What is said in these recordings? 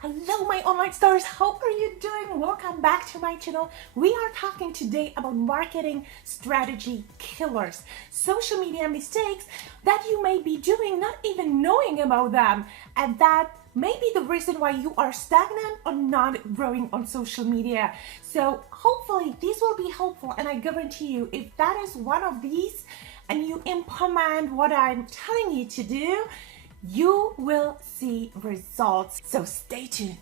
Hello my online stars, how are you doing? Welcome back to my channel. We are talking today about marketing strategy killers, social media mistakes that you may be doing not even knowing about them, and that may be the reason why you are stagnant or not growing on social media. So hopefully this will be helpful, and I guarantee you if that is one of these and you implement what I'm telling you to do, you will see results. So stay tuned.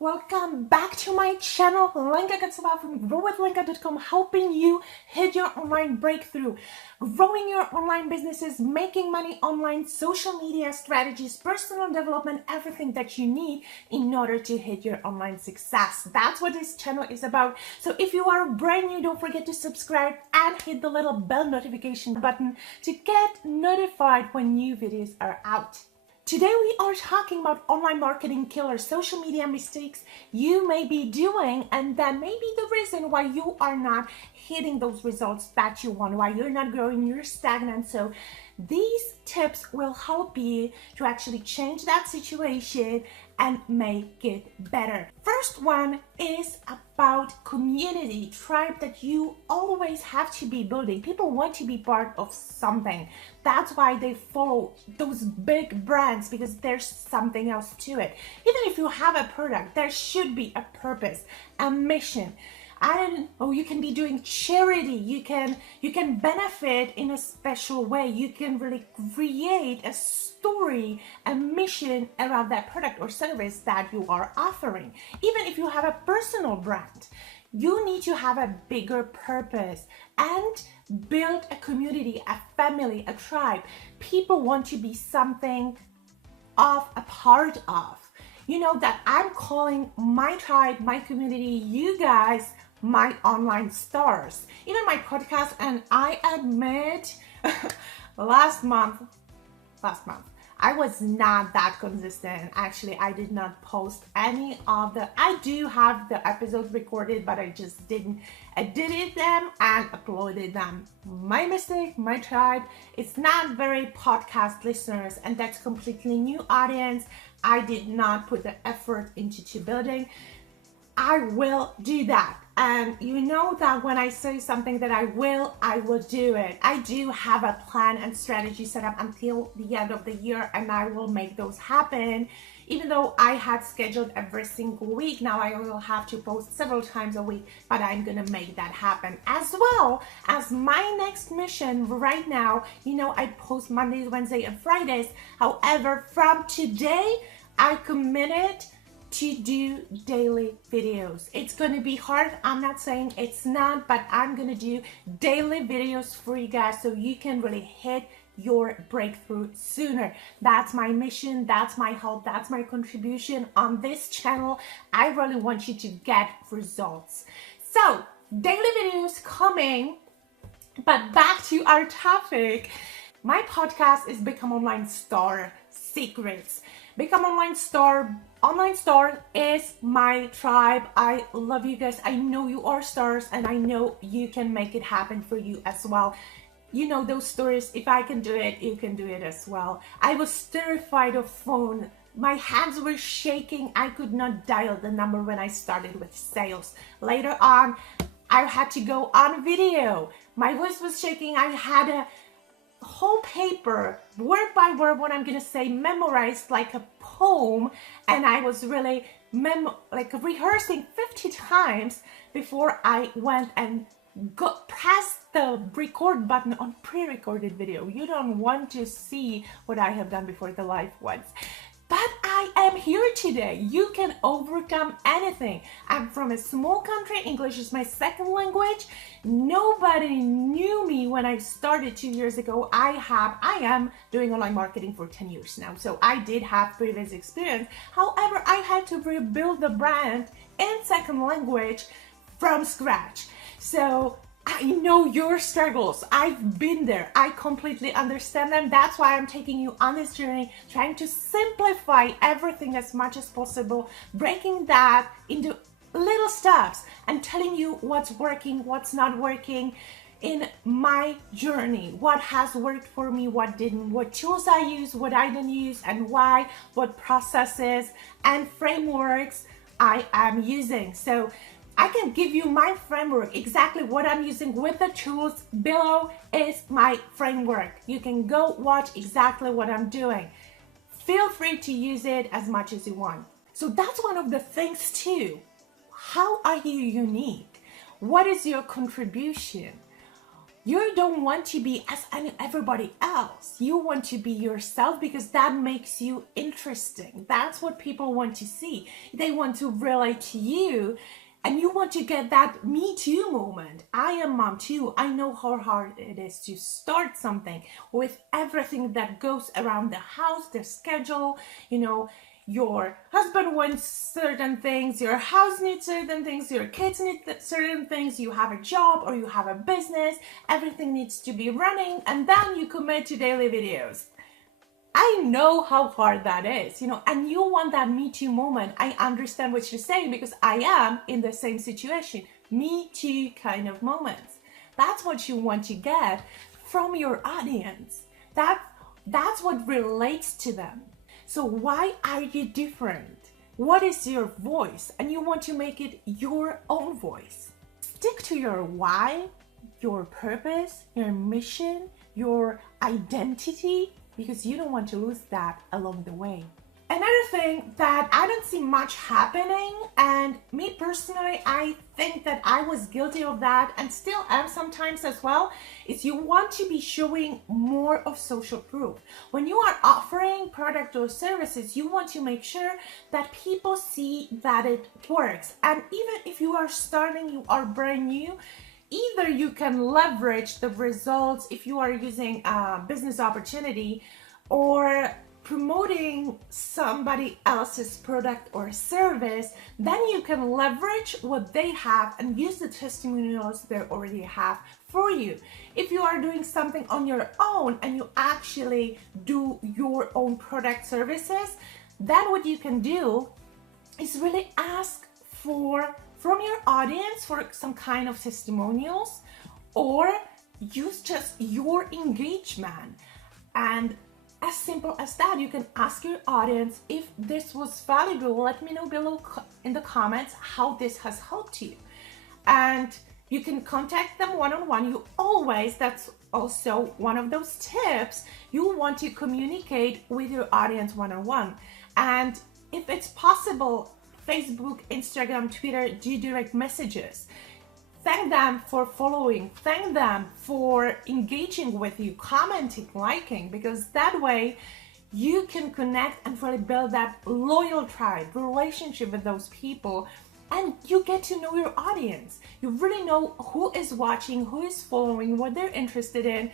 Welcome back to my channel, Lenka Katsova from growwithlenka.com, helping you hit your online breakthrough, growing your online businesses, making money online, social media strategies, personal development, everything that you need in order to hit your online success. That's what this channel is about. So if you are brand new, don't forget to subscribe and hit the little bell notification button to get notified when new videos are out. Today we are talking about online marketing killers, social media mistakes you may be doing, and that may be the reason why you are not hitting those results that you want, why you're not growing, you're stagnant. So these tips will help you to actually change that situation and make it better. First one is about community, tribe that you always have to be building. People want to be part of something. That's why they follow those big brands, because there's something else to it. Even if you have a product, there should be a purpose, a mission. You can be doing charity, you can benefit in a special way, you can really create a story, a mission around that product or service that you are offering. Even if you have a personal brand, you need to have a bigger purpose and build a community, a family, a tribe. People want to be something of a part of. You know that I'm calling my tribe, my community, you guys, my online stars. Even my podcast, and I admit last month I was not that consistent. Actually, I did not post any of I do have the episodes recorded, but I just didn't edit them and uploaded them. My mistake, my tribe. It's not very podcast listeners, and that's completely new audience. I did not put the effort into building. I will do that. And you know that when I say something that I will do it. I do have a plan and strategy set up until the end of the year, and I will make those happen. Even though I had scheduled every single week, now I will have to post several times a week, but I'm gonna make that happen. As well as my next mission right now, you know, I post Mondays, Wednesdays, and Fridays. However, from today, I committed to do daily videos. It's gonna be hard, I'm not saying it's not, but I'm gonna do daily videos for you guys so you can really hit your breakthrough sooner. That's my mission, that's my help, that's my contribution on this channel. I really want you to get results. So daily videos coming, but back to our topic. My podcast is Become Online Star Secrets. Become Online Star. Online Star is my tribe. I love you guys. I know you are stars, and I know you can make it happen for you as well. You know those stories, if I can do it, you can do it as well. I was terrified of phone. My hands were shaking. I could not dial the number when I started with sales. Later on, I had to go on video. My voice was shaking. I had a whole paper, word by word, what I'm gonna say, memorized like a poem, and I was really rehearsing 50 times before I went and pressed the record button on pre-recorded video. You don't want to see what I have done before the live ones. But I am here today. You can overcome anything. I'm from a small country. English is my second language. Nobody knew me when I started 2 years ago. I am doing online marketing for 10 years now. So I did have previous experience. However, I had to rebuild the brand in second language from scratch. So I know your struggles. I've been there. I completely understand them. That's why I'm taking you on this journey, trying to simplify everything as much as possible, breaking that into little steps and telling you what's working, what's not working. in my journey, what has worked for me, what didn't, what tools I use, what I didn't use, and why, what processes and frameworks I am using. So I can give you my framework, exactly what I'm using with the tools. Below is my framework. You can go watch exactly what I'm doing. Feel free to use it as much as you want. So that's one of the things too. How are you unique? What is your contribution? You don't want to be as everybody else. You want to be yourself because that makes you interesting. That's what people want to see. They want to relate to you, and you want to get that me too moment. I am mom too. I know how hard it is to start something with everything that goes around the house, the schedule, your husband wants certain things, your house needs certain things, your kids need certain things, you have a job or you have a business, everything needs to be running, and then you commit to daily videos. I know how hard that is, and you want that me too moment. I understand what you're saying because I am in the same situation. Me too kind of moments. That's what you want to get from your audience. That's what relates to them. So why are you different? What is your voice? And you want to make it your own voice. Stick to your why, your purpose, your mission, your identity, because you don't want to lose that along the way. Another thing that I don't see much happening, and me personally, I think that I was guilty of that and still am sometimes as well, is you want to be showing more of social proof. When you are offering product or services, you want to make sure that people see that it works. And even if you are starting, you are brand new, either you can leverage the results if you are using a business opportunity or promoting somebody else's product or service, then you can leverage what they have and use the testimonials they already have for you. If you are doing something on your own and you actually do your own product services, then what you can do is really ask from your audience for some kind of testimonials, or use just your engagement. And as simple as that, you can ask your audience, if this was valuable, let me know below in the comments how this has helped you. And you can contact them one-on-one. That's also one of those tips, you want to communicate with your audience one-on-one. And if it's possible, Facebook, Instagram, Twitter, do direct messages. Thank them for following, thank them for engaging with you, commenting, liking, because that way you can connect and really build that loyal tribe relationship with those people, and you get to know your audience. You really know who is watching, who is following, what they're interested in.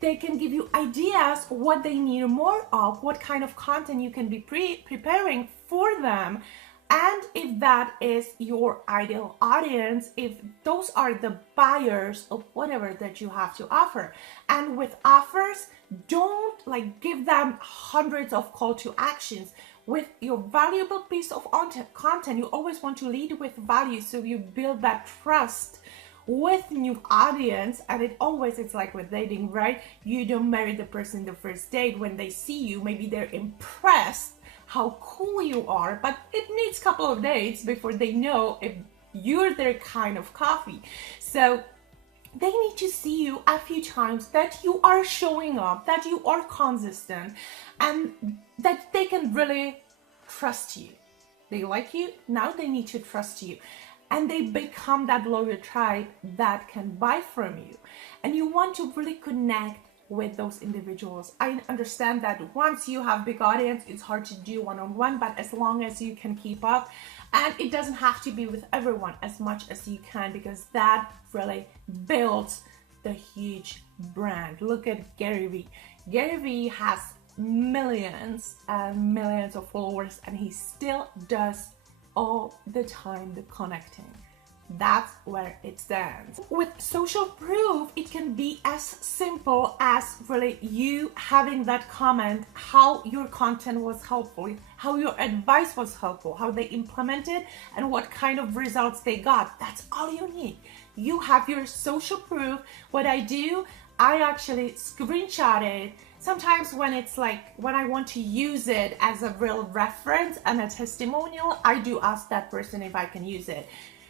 They can give you ideas what they need more of, what kind of content you can be preparing for them. And if that is your ideal audience, if those are the buyers of whatever that you have to offer. And with offers, don't give them hundreds of call to actions. With your valuable piece of content, you always want to lead with value, so you build that trust with new audience. And it's like with dating, right? You don't marry the person the first date. When they see you, maybe they're impressed how cool you are, but it needs a couple of dates before they know if you're their kind of coffee. So they need to see you a few times, that you are showing up, that you are consistent, and that they can really trust you. They like you, now they need to trust you. And they become that loyal tribe that can buy from you. And you want to really connect with those individuals. I understand that once you have big audience, it's hard to do one-on-one, but as long as you can keep up, and it doesn't have to be with everyone, as much as you can, because that really builds the huge brand. Look at Gary Vee. Gary Vee has millions and millions of followers, and he still does all the time the connecting. That's where it stands. With social proof, it can be as simple as really you having that comment, how your content was helpful, how your advice was helpful, how they implemented, and what kind of results they got. That's all you need. you have your social proof. What I do, I actually screenshot it. Sometimes when it's like, when I want to use it as a real reference and a testimonial, I do ask that person if I can use it.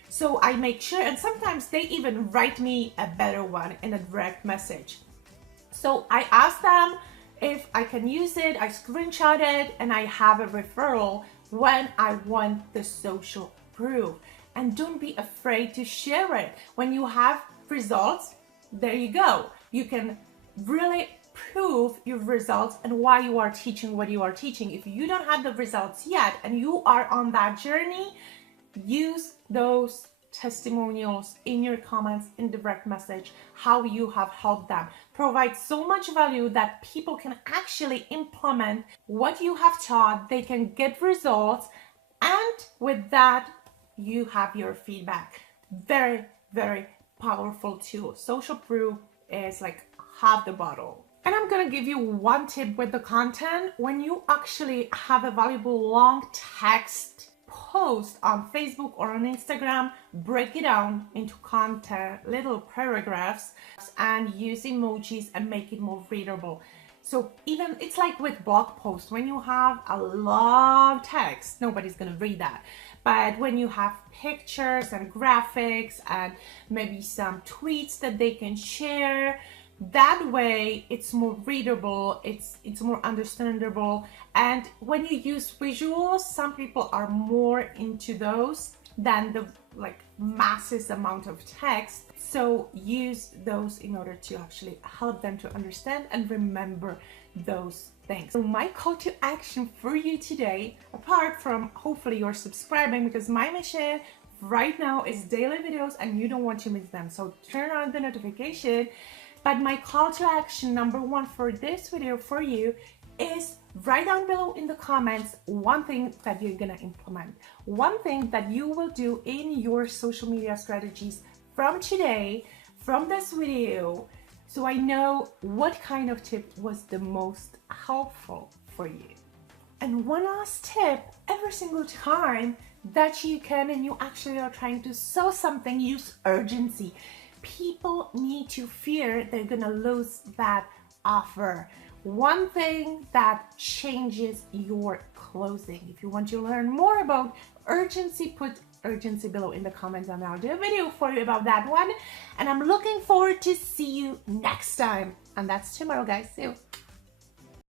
So I make sure, and sometimes they even write me a better one in a direct message. So I ask them if I can use it, I screenshot it, and I have a referral when I want the social proof. And don't be afraid to share it. When you have results, there you go. You can really prove your results and why you are teaching what you are teaching. If you don't have the results yet and you are on that journey, use those testimonials in your comments, in direct message, how you have helped them. Provide so much value that people can actually implement what you have taught, they can get results, and with that, you have your feedback. Very, very powerful tool. Social proof is like half the bottle. And I'm gonna give you one tip with the content. When you actually have a valuable long text post on Facebook or on Instagram, break it down into content, little paragraphs, and use emojis and make it more readable. So even, it's like with blog posts, when you have a long text, nobody's gonna read that. But when you have pictures and graphics and maybe some tweets that they can share, that way it's more readable, it's more understandable. And when you use visuals, some people are more into those than the like massive amount of text. So use those in order to actually help them to understand and remember those things. So my call to action for you today, apart from hopefully you're subscribing, because my mission right now is daily videos and you don't want to miss them. So turn on the notification. But my call to action number one for this video for you is write down below in the comments one thing that you're gonna implement, one thing that you will do in your social media strategies from today, from this video, so I know what kind of tip was the most helpful for you. And one last tip, every single time that you can and you actually are trying to sell something, use urgency. People need to fear they're gonna lose that offer. One thing that changes your closing. If you want to learn more about urgency, put urgency below in the comments and I'll do a video for you about that one. And I'm looking forward to see you next time. And that's tomorrow, guys. See you.